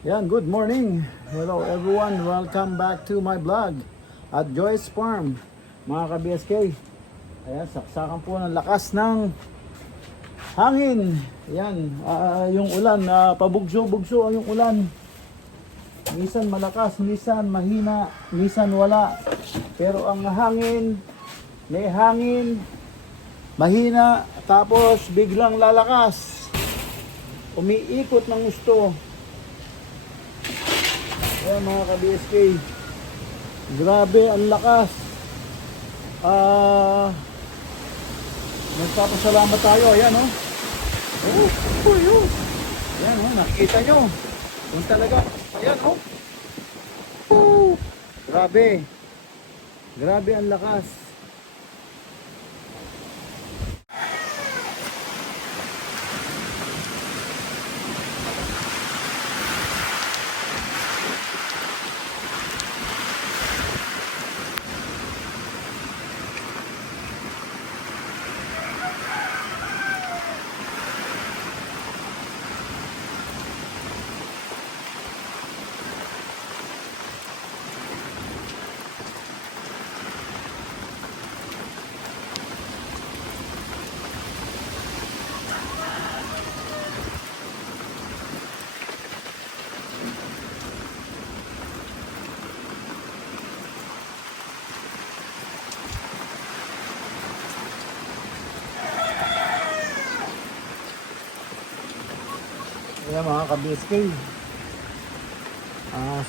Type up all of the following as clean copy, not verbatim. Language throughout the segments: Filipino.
Yan, good morning. Hello everyone. Welcome back to my vlog at Joyce Farm. Mga ka-BSK. Ayan, saksakan po ng lakas ng hangin. Ayan, yung ulan, pabugso-bugso yung ulan. Minsan malakas, minsan mahina, minsan wala. Pero ang hangin, may hangin, mahina, tapos biglang lalakas. Umiikot ng gusto. Ayan mga ka-BSK, grabe ang lakas. Nagpapasalamat tayo. Ayan o. Ayan o, nakikita nyo kung talaga. Ayan o. Grabe. Grabe ang lakas. Ayan mga ka-BSK,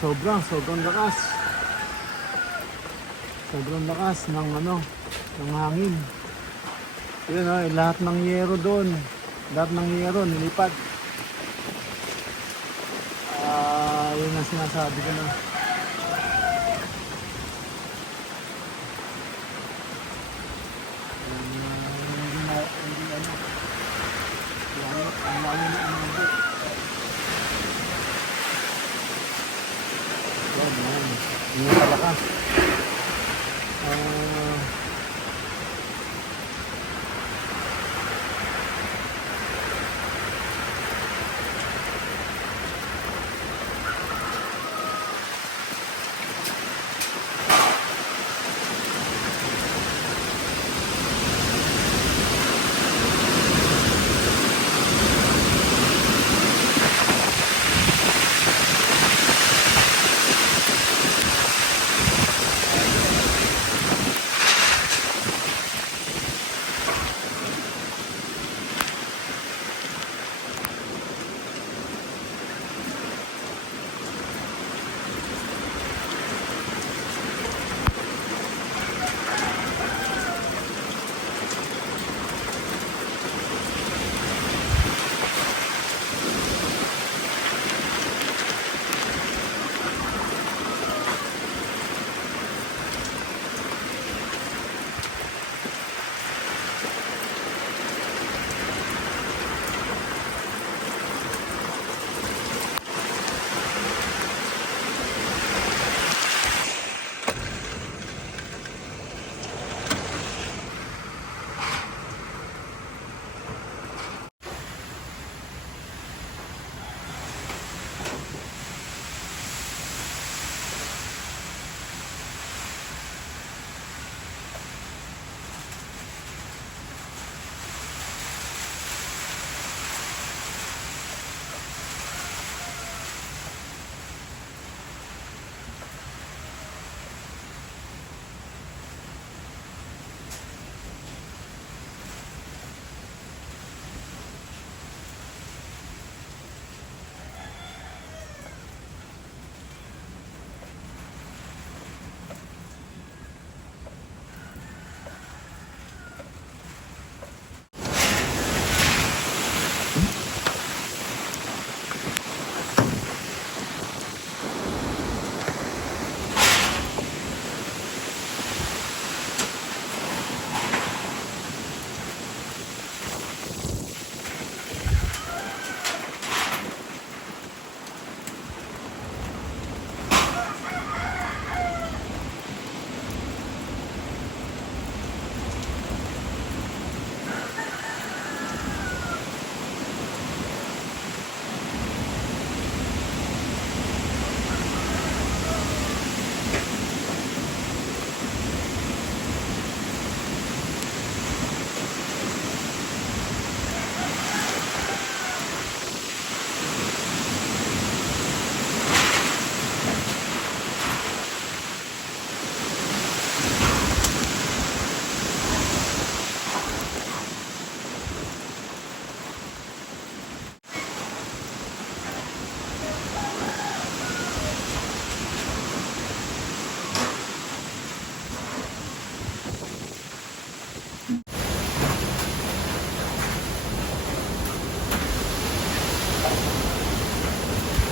sobrang lakas. Sobrang lakas ng ng hangin. Yun o, lahat ng yero doon, lahat ng yero nilipad. Yun ang sinasabi ko na. Hindi talaga.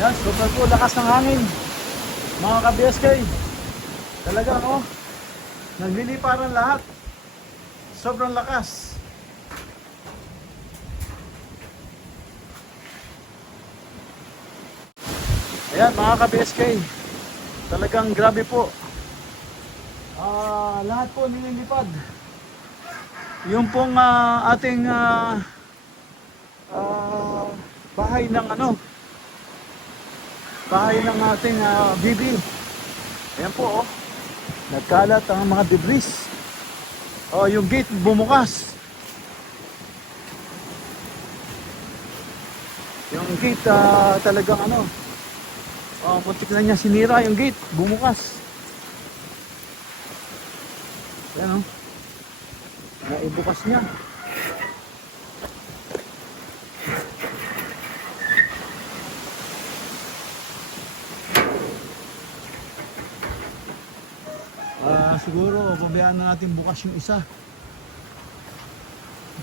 Ayan, super po lakas ng hangin. Mga ka-BSK. Talagang nagliliparan lahat. Sobrang lakas. Ayan mga ka-BSK. Talagang grabe po. Lahat po nililipad. Yung pong ating bahay ng bahay ng ating BB. Ayan po nagkalat ang mga debris. Yung gate bumukas. Yung gate talagang muntik na niya sinira yung gate, bumukas. Ayan naibukas niya. Siguro pabayaan na natin bukas yung isa.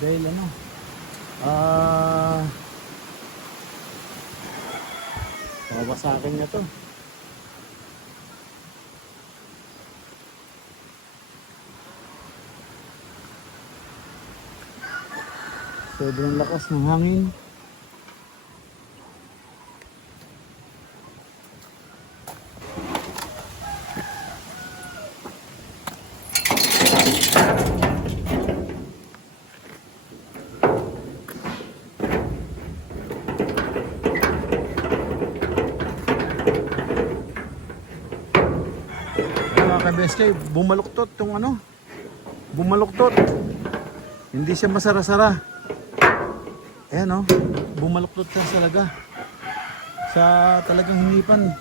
Dahil babasakin niya to. Sobrang lakas ng hangin. Ka-BSK, bumaluktot tong bumaluktot. Hindi siya masara-sara. Ayan bumaluktot siya talaga. Sa talagang hinipan.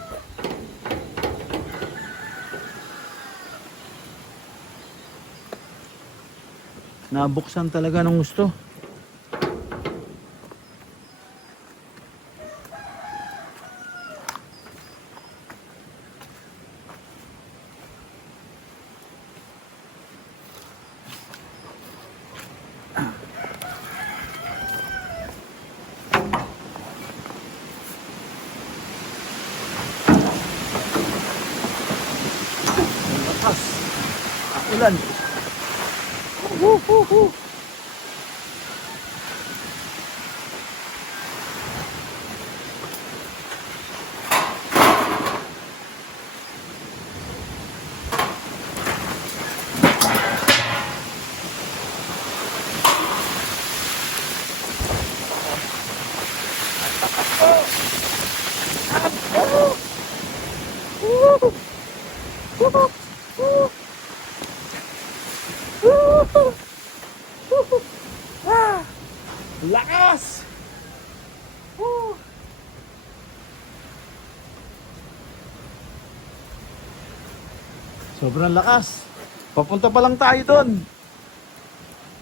Nabuksan talaga ng gusto. Ulan. Lakas! Sobrang lakas. Papunta pa lang tayo doon.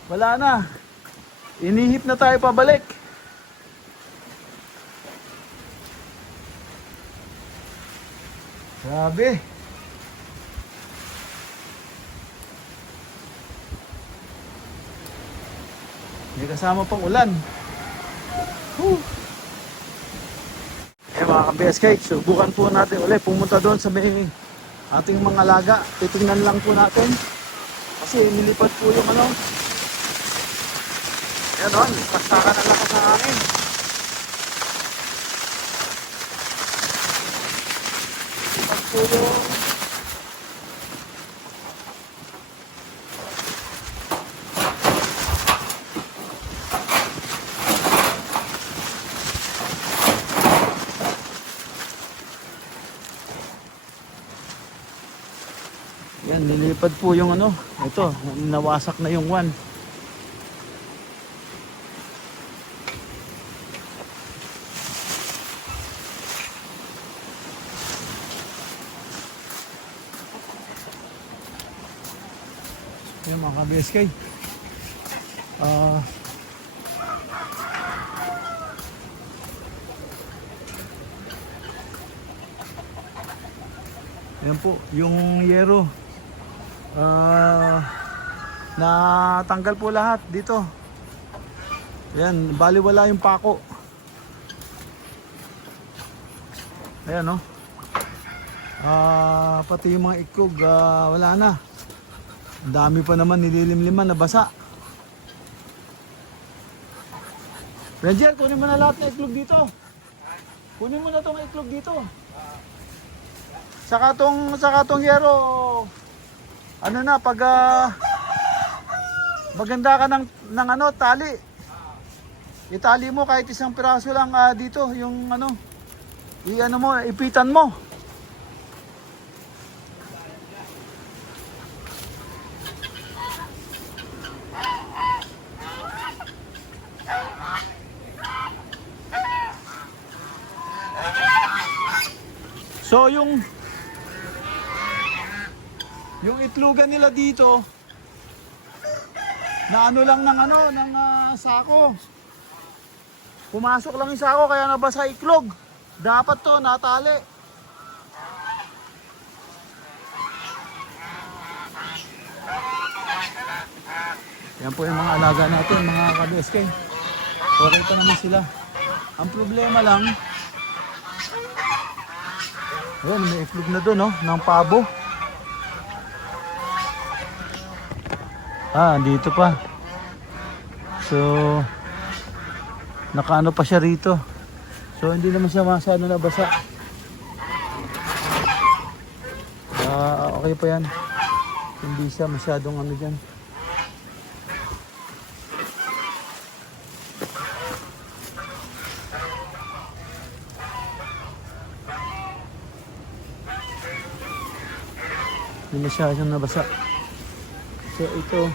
Wala na. Inihip na tayo pabalik. Grabe. May kasama pang ulan. Mga ka-BSK, subukan po natin ulit pumunta doon sa may ating mga alaga. Titingnan lang po natin. Kasi nilipad po yung Ayan pastakan ang lakas ng hangin. Nilipad po yung Yan, nilipad po yung ito, nawasak na yung one. Yan mga ka-BSK. Yan po, yung yero. Natanggal po lahat dito. Yan, baliwala yung pako. Ayan, no? Pati yung mga iklog, wala na. Ang dami pa naman nililimliman na basa. Ranger, kunin mo na lahat ng iklog dito. Kunin mo na tong iklog dito. Saka tong yero, ano na, pag maganda ka ng ano, tali. Itali mo kahit isang piraso lang dito, yung ano, i-ano mo, ipitan mo. So yung itlogan nila dito na ano lang ng sako. Pumasok lang yung sako kaya nabasa iklog. Dapat to natali. Yan po yung mga alaga natin, mga ka-BSK. Okay pa naman sila. Ang problema lang, ayan, may iklog na doon, no? Ng pabo. Dito pa. So, nakaano pa siya rito. So, hindi naman siya masyado nabasa. Okay pa yan. Hindi siya masyadong ano dyan. Hindi masyadong nabasa. So ito,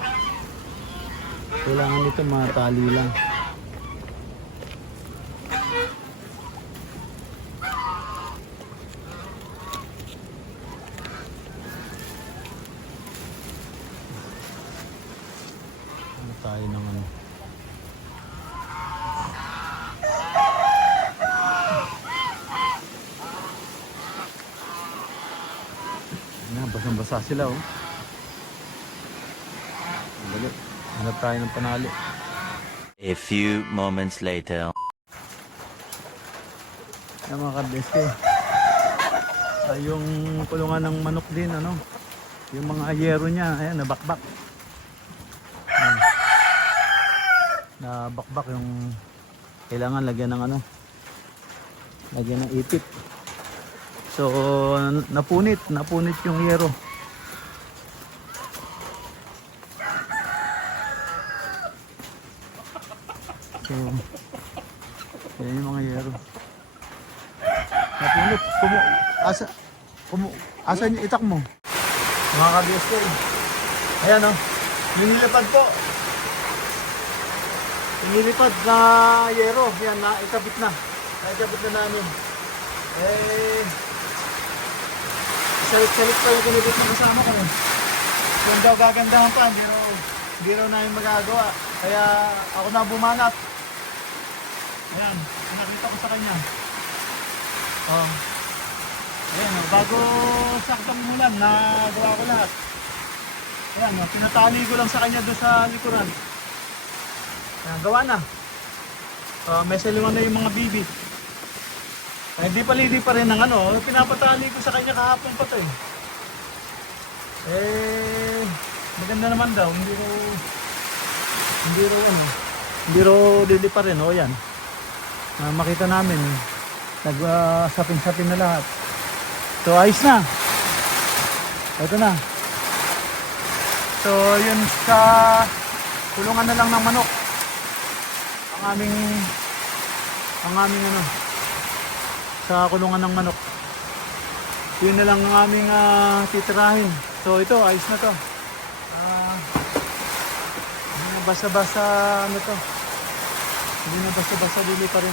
kailangan nito matali lang. Ano tayo ng ano? Basang-basa sila, oh. Dali. Hanap tayo ng panali. A few moments later. Yan mga ka-BSK. Yung kulungan ng manok din, ano? Yung mga ayero niya, ayan, nabakbak. Ayan. Nabakbak yung kailangan lagyan ng ano? Lagyan ng ipit. So, napunit yung yero. So, yan yung mga yero. Napunit. Asan yung itak mo? Mga ka-BSK. Ayan, o. Nililipad po. Nililipad na yero. Yan, ikabit na. Ikabit na namin. Salit-salit pa yung kinibit ng kasama ko. Kung daw gagandahan pa, hindi raw namin magagawa. Kaya ako na bumanat. Ayan, nakita ko sa kanya. Ayan, bago saktang ulan, nagawa ko lahat. Ayan, pinatali ko lang sa kanya doon sa likuran. Ayan, gawa na. May saliwan na yung mga bibi. Ay, hindi pa rin ng ano, pinapatali ko sa kanya kahapon pa to eh. Maganda naman daw, hindi raw dili pa rin, yan. Makita namin, nagsapin-sapin na lahat. So, ayos na. Ito na. So, yun sa kulungan na lang ng manok. Ang aming ano, sa kulungan ng manok. Yun na lang ang aming titirahin. So ito, ayos na to. Hindi na basta-basta ano to. Hindi na basta-basta dili pa rin.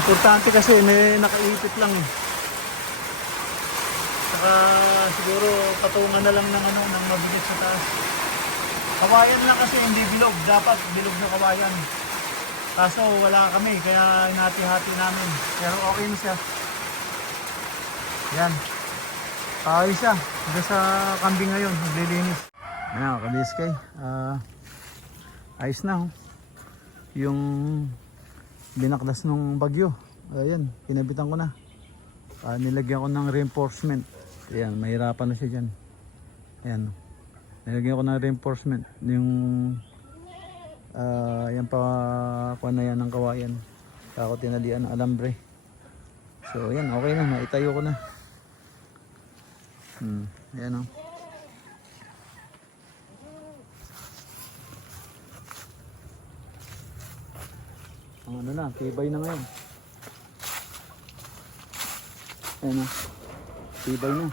Importante kasi may nakaipit lang eh. Saka siguro patungan na lang ng ano, ng mabigat sa taas. Kawayan lang kasi hindi bilog. Dapat bilog na kawayan. Kaso wala kami. Kaya hinati-hati namin. Pero okay na siya. Yan. Okay siya. Hanggang sa kambing ngayon. Naglilinis. Ayan, ka-BSK. Ayos na. Oh. yung binaklas ng bagyo. Ayan, kinabitan ko na. Nilagyan ko ng reinforcement. Ayan, mahirapan na siya dyan. Ayan, nilagyan ko ng reinforcement. Yung yan pa kuha na yan ng kawayan. Ako tinalian ng alambre. So ayan, okay na, naitayo ko na. Ayan o. Ang ano na, tibay na ngayon. Ayan o, tibay na.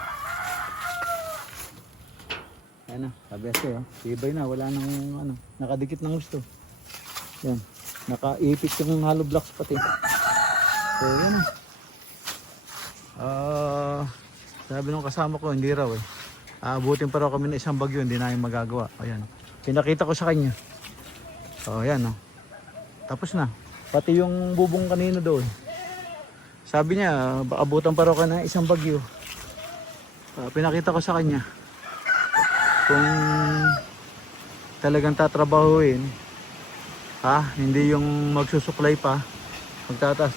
Ayan na, kabes ko, tibay na, wala nang ano, nakadikit ng gusto. Ayan, nakaipit yung hollow blocks pati. So ayan na. Sabi nung kasama ko, hindi raw eh. Abutin pa raw kami ng isang bagyo, hindi namin magagawa. Ayan, pinakita ko sa kanya. So ayan o, tapos na. Pati yung bubong kanina doon. Sabi niya, abutan pa raw ka ng isang bagyo. Pinakita ko sa kanya. Kung talagang tatrabahuin, hindi yung magsusuklay pa, magtataas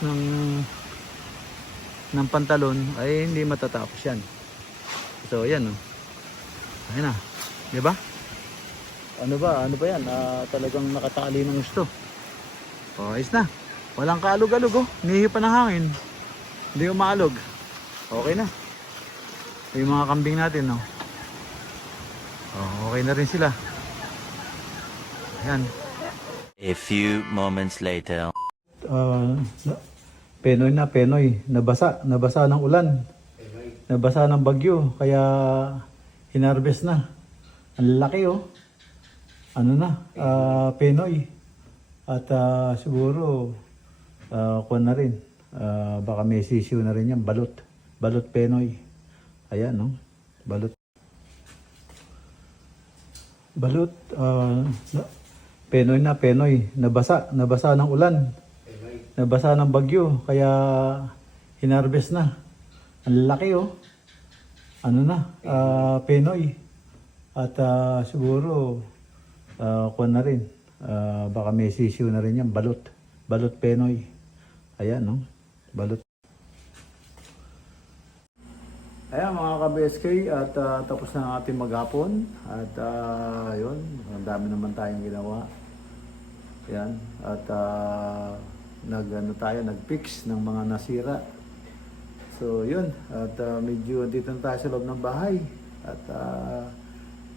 ng pantalon, ay hindi matatapos yan. So ayan o. Ayan na. Diba? Ano ba yan? Talagang nakatali ng gusto. Ayos na. Walang kaalog-alog oh. Nihi pa ng hangin. Hindi umaalog. Okay na. Yung mga kambing natin no. Okay na rin sila. Ayan. A few moments later. Penoy. Nabasa ng ulan. Nabasa ng bagyo. Kaya hinarvest na. Ang laki oh. Ano na? Penoy. At siguro kuha na rin. Baka may sisiw na rin yan. Balot penoy. Ayan no. Balot. Penoy. Nabasa ng ulan. Nabasa ng bagyo. Kaya hinarvest na. Ang laki oh. Ano na? Penoy. At siguro kuha na rin. Baka may sisiw na rin yan. Balot penoy. Ayan no. Balot. Ayan mga ka-BSK at tapos na ang ating maghapon. At yun, ang dami naman tayong ginawa. Ayan. At nag-fix ng mga nasira. So yun. At medyo dito na tayo sa loob ng bahay. At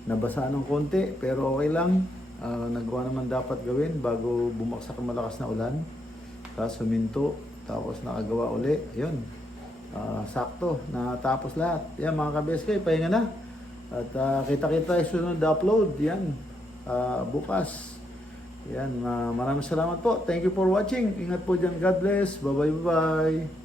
nabasa ng konti pero okay lang. Nagawa naman dapat gawin bago bumaksak ang malakas na ulan. Tapos huminto, tapos nakagawa uli. Yun, sakto, natapos lahat. Yan mga ka-BSK, pahinga na. At kita-kita yung sunod na upload. Yan, bukas. Yan, maraming salamat po. Thank you for watching. Ingat po dyan. God bless. Bye-bye.